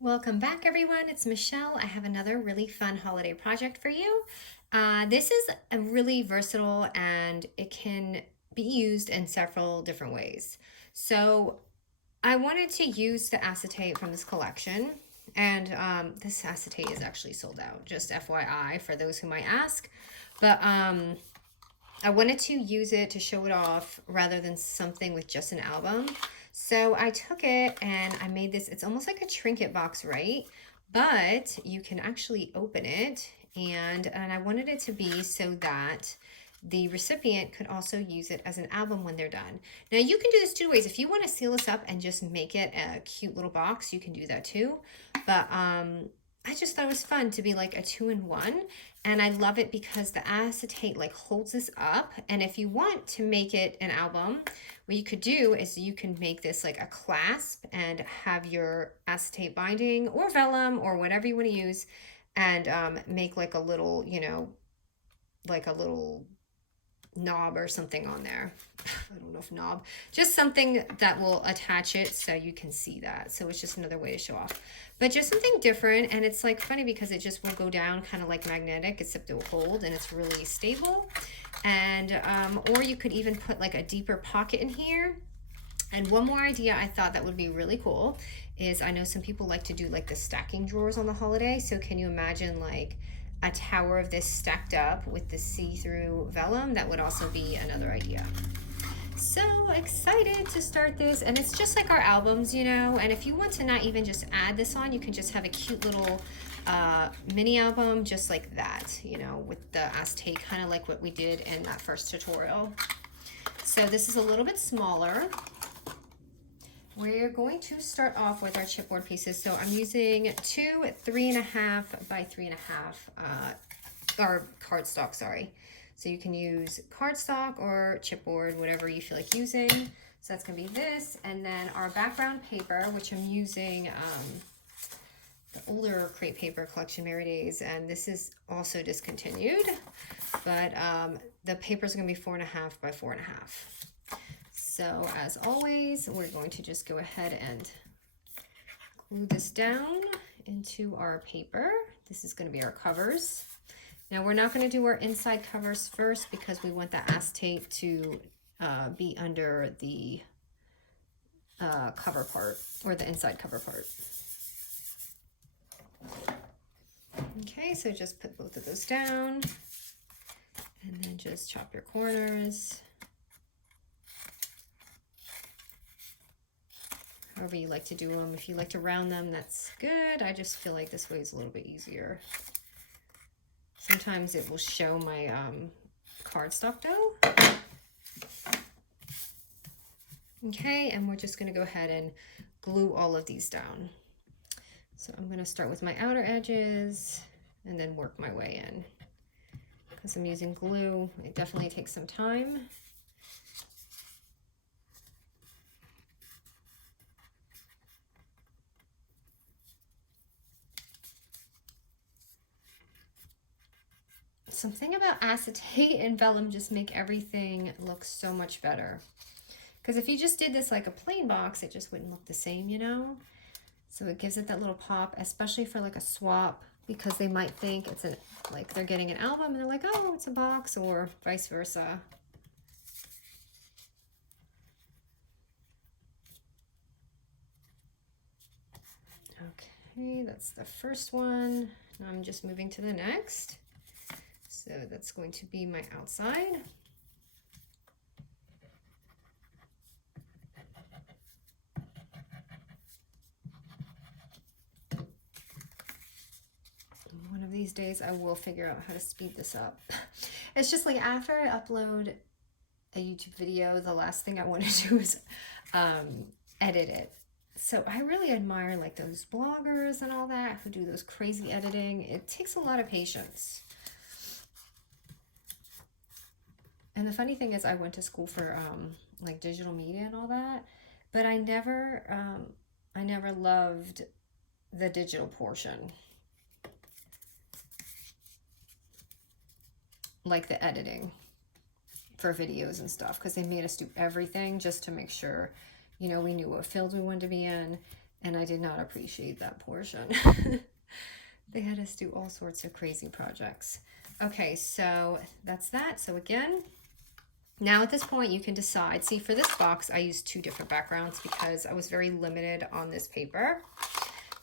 Welcome back, everyone. It's Michelle. I have another really fun holiday project for you. This is a really versatile and it can be used in several different ways. So I wanted to use the acetate from this collection, and this acetate is actually sold out, just FYI for those who might ask. But I wanted to use it to show it off rather than something with just an album. So I took it and I made this, it's almost like a trinket box, right? But you can actually open it, and I wanted it to be so that the recipient could also use it as an album when they're done. Now you can do this two ways. If you want to seal this up and just make it a cute little box, you can do that too. But I just thought it was fun to be like a two-in-one, and I love it because the acetate like holds this up. And if you want to make it an album, what you could do is you can make this like a clasp and have your acetate binding or vellum or whatever you want to use, and make like a little, like a little knob or something on there. I don't know if knob, just something that will attach it so you can see that. So it's just another way to show off, but just something different. And it's like funny because it just will go down kind of like magnetic, except it will hold and it's really stable. And or you could even put like a deeper pocket in here. And one more idea I thought that would be really cool is, I know some people like to do like the stacking drawers on the holiday. So can you imagine like a tower of this stacked up with the see-through vellum? That would also be another idea. So excited to start this, and it's just like our albums, and if you want to not even just add this on, you can just have a cute little mini album just like that, with the acetate, kind of like what we did in that first tutorial. So this is a little bit smaller. We're going to start off with our chipboard pieces. So I'm using two 3.5 by 3.5 or cardstock, sorry. So you can use cardstock or chipboard, whatever you feel like using. So that's gonna be this, and then our background paper, which I'm using the older crepe paper collection, Merry Days, and this is also discontinued, but the paper is gonna be 4.5 by 4.5. So as always, we're going to just go ahead and glue this down into our paper. This is going to be our covers. Now we're not going to do our inside covers first because we want the acetate to be under the cover part, or the inside cover part. Okay, so just put both of those down and then just chop your corners. However you like to do them. If you like to round them, that's good. I just feel like this way is a little bit easier. Sometimes it will show my cardstock dough. Okay, and we're just gonna go ahead and glue all of these down. So I'm gonna start with my outer edges and then work my way in. Because I'm using glue, it definitely takes some time. Something about acetate and vellum just make everything look so much better. Because if you just did this like a plain box, it just wouldn't look the same, So it gives it that little pop, especially for like a swap, because they might think it's like they're getting an album and they're like, oh, it's a box, or vice versa. Okay, that's the first one. Now I'm just moving to the next. So that's going to be my outside. One of these days I will figure out how to speed this up. It's just like after I upload a YouTube video, the last thing I want to do is edit it. So I really admire like those bloggers and all that who do those crazy editing. It takes a lot of patience. And the funny thing is, I went to school for like digital media and all that, but I never loved the digital portion, like the editing for videos and stuff, because they made us do everything just to make sure, we knew what fields we wanted to be in. And I did not appreciate that portion. They had us do all sorts of crazy projects. Okay, so that's that. So again, now at this point you can decide. See, for this box, I used 2 different backgrounds because I was very limited on this paper.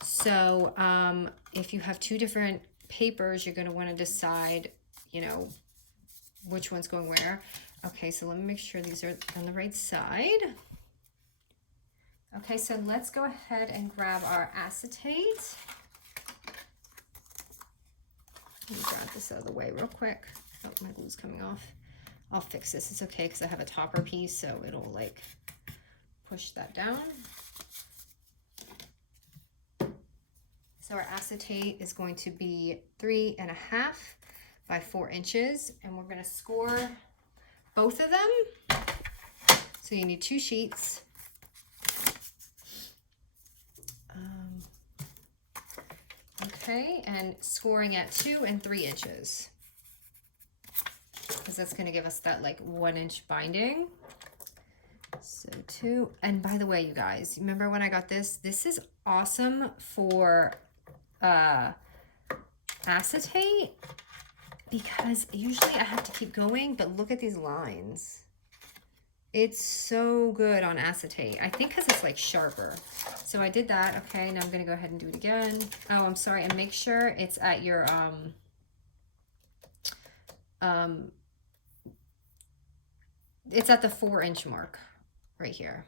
So if you have 2 different papers, you're going to want to decide, you know, which one's going where. Okay, so let me make sure these are on the right side. Okay, so let's go ahead and grab our acetate. Let me grab this out of the way real quick. Oh, my glue's coming off. I'll fix this. It's okay because I have a topper piece, so it'll like push that down. So our acetate is going to be 3.5 by 4 inches, and we're going to score both of them. So you need 2 sheets. Okay, and scoring at 2 and 3 inches. Because that's going to give us that like 1 inch binding. So 2, and by the way, you guys, remember when I got this? This is awesome for acetate, because usually I have to keep going, but look at these lines. It's so good on acetate. I think because it's like sharper. So I did that. Okay, now I'm going to go ahead and do it again. Oh, I'm sorry. And make sure it's at your, it's at the 4 inch mark right here.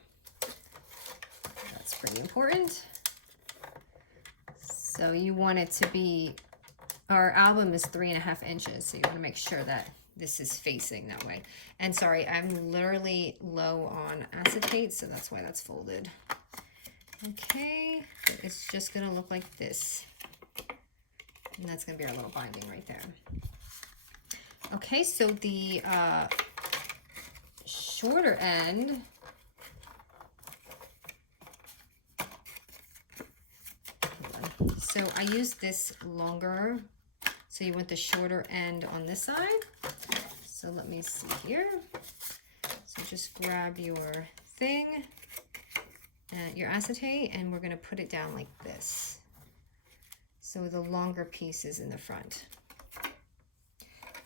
That's pretty important. So you want it to be, our album is 3.5 inches. So you want to make sure that this is facing that way. And sorry, I'm literally low on acetate, so that's why that's folded. Okay, it's just gonna look like this. And that's gonna be our little binding right there. Okay, so the shorter end, so I use this longer, so you want the shorter end on this side. So let me see here. So just grab your thing, your acetate, and we're gonna put it down like this. So the longer piece is in the front.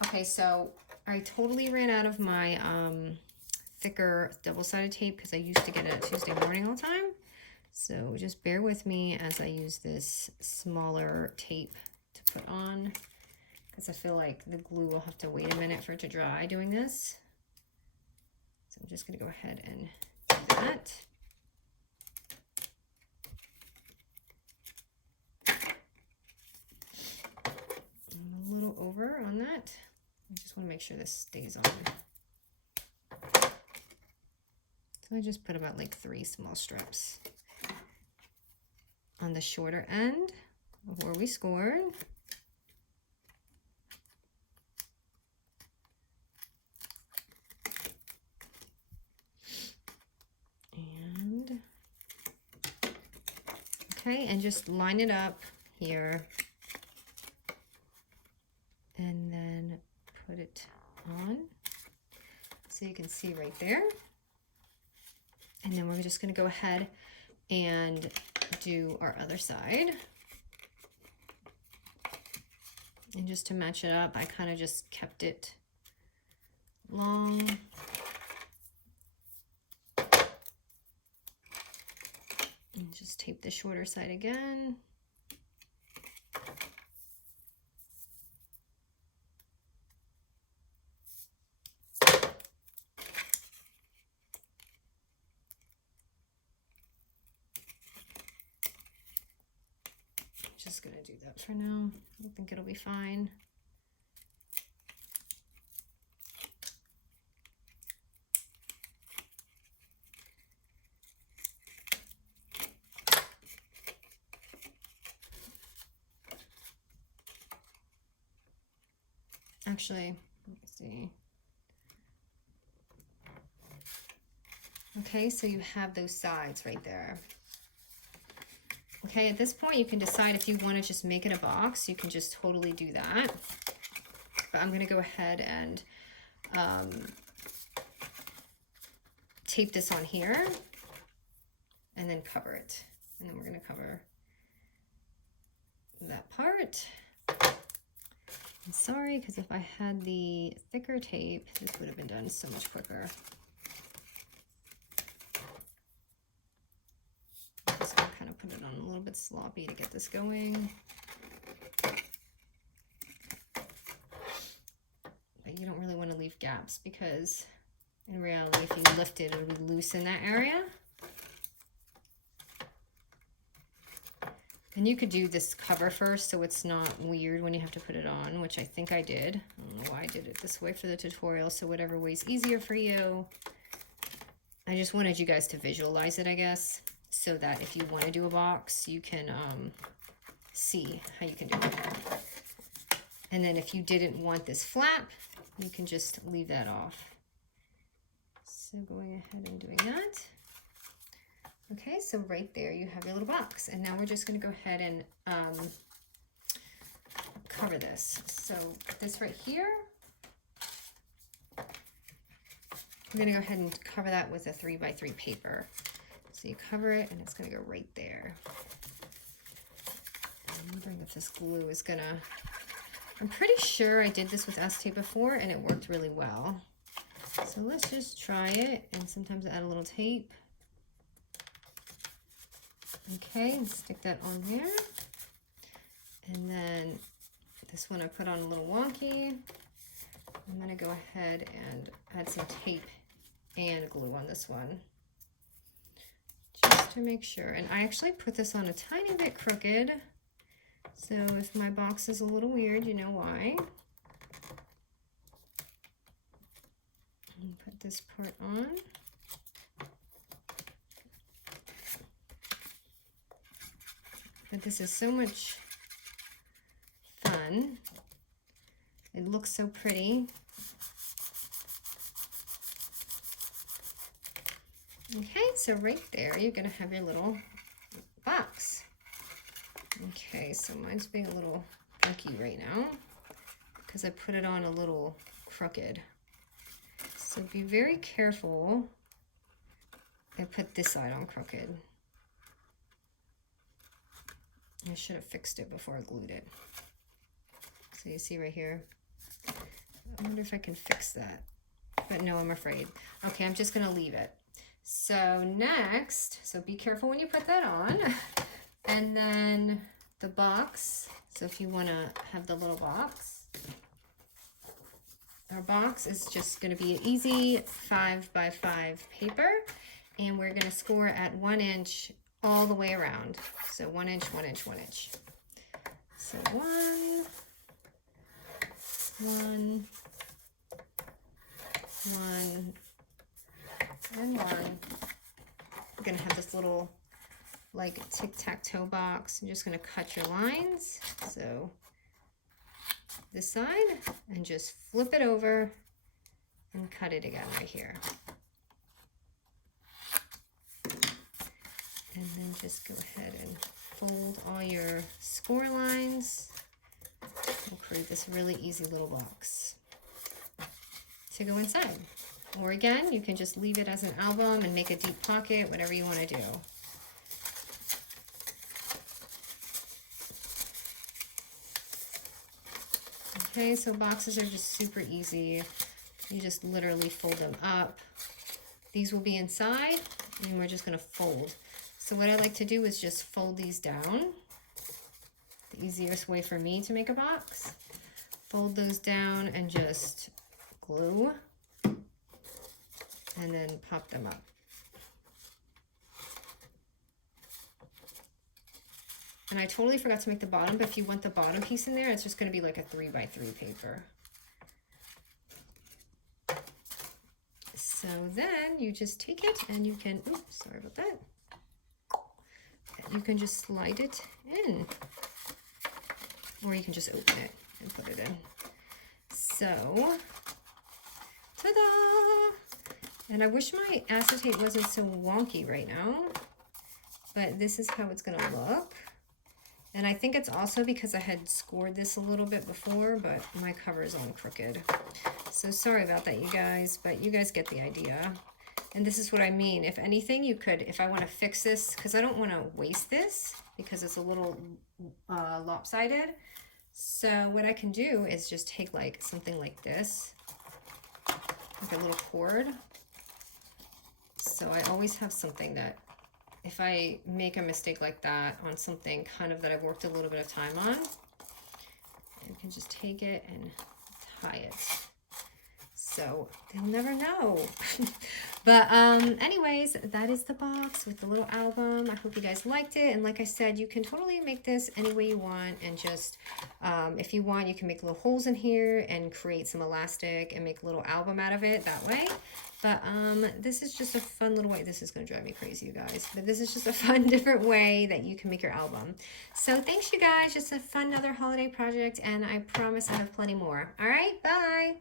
Okay, so I totally ran out of my thicker double-sided tape because I used to get it Tuesday morning all the time. So just bear with me as I use this smaller tape to put on, because I feel like the glue will have to wait a minute for it to dry doing this. So I'm just going to go ahead and do that. I'm a little over on that. I just want to make sure this stays on. So I just put about like 3 small strips on the shorter end of where we scored. And okay, and just line it up here and then put it on so you can see right there. And then we're just going to go ahead and do our other side. And just to match it up, I kind of just kept it long. And just tape the shorter side again. Just gonna do that for now. I think it'll be fine. Actually, let me see. Okay, so you have those sides right there. Okay, at this point you can decide if you want to just make it a box. You can just totally do that. But I'm going to go ahead and tape this on here and then cover it. And then we're going to cover that part. I'm sorry, because if I had the thicker tape, this would have been done so much quicker. I'm just going to kind of put it on a little bit sloppy to get this going. But you don't really want to leave gaps because in reality, if you lift it, it'll be loose in that area. And you could do this cover first so it's not weird when you have to put it on, which I think I did. I don't know why I did it this way for the tutorial, so whatever way's easier for you. I just wanted you guys to visualize it, I guess, so that if you want to do a box, you can see how you can do it. And then if you didn't want this flap, you can just leave that off. So going ahead and doing that. Okay, so right there you have your little box. And now we're just going to go ahead and cover this. So this right here, we're going to go ahead and cover that with a 3x3 paper. So you cover it and it's going to go right there. I'm wondering if this glue is going to... I'm pretty sure I did this with acetate before and it worked really well. So let's just try it, and sometimes add a little tape. Okay, and stick that on there. And then this one I put on a little wonky. I'm gonna go ahead and add some tape and glue on this one, just to make sure. And I actually put this on a tiny bit crooked, so if my box is a little weird, you know why. And put this part on. But this is so much fun. It looks so pretty. Okay, so right there, you're gonna have your little box. Okay, so mine's being a little funky right now because I put it on a little crooked. So be very careful. I put this side on crooked. I should have fixed it before I glued it. So you see right here, I wonder if I can fix that, but no, I'm afraid. Okay, I'm just gonna leave it. So next, so be careful when you put that on. And then the box, so if you wanna have the little box, our box is just gonna be an easy 5x5 paper, and we're gonna score at 1 inch all the way around. So 1 inch, 1 inch, 1 inch. So 1, 1, 1, and 1. We're gonna have this little like tic-tac-toe box. I'm just gonna cut your lines. So this side, and just flip it over and cut it again right here. And then just go ahead and fold all your score lines. We'll create this really easy little box to go inside. Or again, you can just leave it as an album and make a deep pocket, whatever you want to do. Okay, so boxes are just super easy. You just literally fold them up. These will be inside, and we're just going to fold. So what I like to do is just fold these down. The easiest way for me to make a box. Fold those down and just glue. And then pop them up. And I totally forgot to make the bottom, but if you want the bottom piece in there, it's just going to be like a 3x3 paper. So then you just take it and you can, oops, sorry about that. You can just slide it in, or you can just open it and put it in. So, ta-da! And I wish my acetate wasn't so wonky right now, but this is how it's gonna look. And I think it's also because I had scored this a little bit before, but my cover is on crooked. So sorry about that, you guys, but you guys get the idea. And this is what I mean. If anything, you could, if I want to fix this, because I don't want to waste this because it's a little lopsided. So what I can do is just take like something like this, like a little cord. So I always have something that if I make a mistake like that on something kind of that I've worked a little bit of time on, you can just take it and tie it. So they'll never know. But anyways, that is the box with the little album. I hope you guys liked it. And like I said, you can totally make this any way you want. And just, if you want, you can make little holes in here and create some elastic and make a little album out of it that way. But this is just a fun little way. This is going to drive me crazy, you guys. But this is just a fun, different way that you can make your album. So thanks, you guys. Just a fun, another holiday project. And I promise I have plenty more. All right, bye.